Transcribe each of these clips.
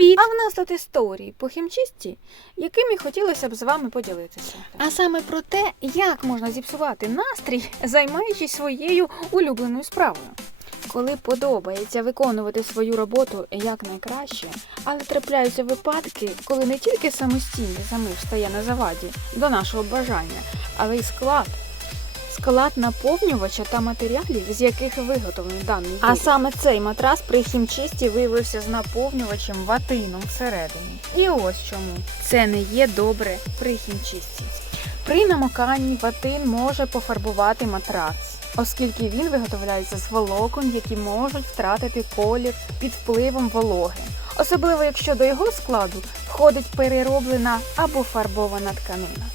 Привіт! А в нас тут історії по хімчистці, якими хотілося б з вами поділитися. А саме про те, як можна зіпсувати настрій, займаючись своєю улюбленою справою. Коли подобається виконувати свою роботу якнайкраще, але трапляються випадки, коли не тільки самостійний замив стає на заваді до нашого бажання, але й склад. Склад наповнювача та матеріалів, з яких виготовлений даний А саме цей матрас при хімчисті виявився з наповнювачем ватином всередині. І ось чому це не є добре при хімчисті. При намоканні ватин може пофарбувати матрац, оскільки він виготовляється з волокон, які можуть втратити колір під впливом вологи. Особливо якщо до його складу входить перероблена або фарбована тканина.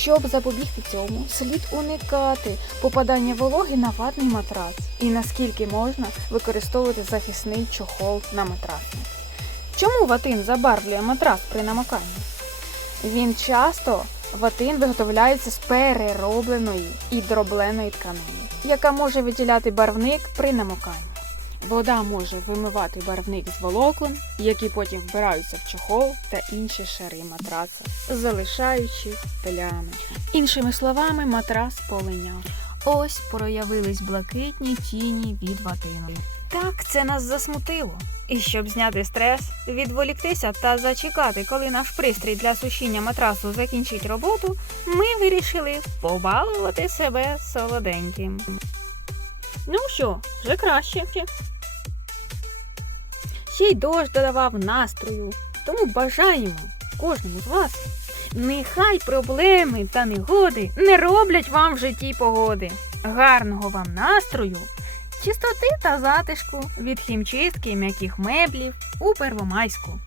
Щоб запобігти цьому, слід уникати попадання вологи на ватний матрац і наскільки можна використовувати захисний чохол на матрасник. Чому ватин забарвлює матрас при намоканні? Він часто ватин виготовляється з переробленої і дробленої тканини, яка може виділяти барвник при намоканні. Вода може вимивати барвник з волокон, які потім вбираються в чохол та інші шари матраца, залишаючи плями. Іншими словами, матрас полиняв. Ось проявились блакитні тіні від ватину. Так, це нас засмутило. І щоб зняти стрес, відволіктися та зачекати, коли наш пристрій для сушіння матрасу закінчить роботу, ми вирішили побалувати себе солоденьким. Ну що, вже краще. Ще й дощ додавав настрою. Тому бажаємо кожному з вас. Нехай проблеми та негоди не роблять вам в житті погоди. Гарного вам настрою, чистоти та затишку від хімчистки м'яких меблів у Первомайську.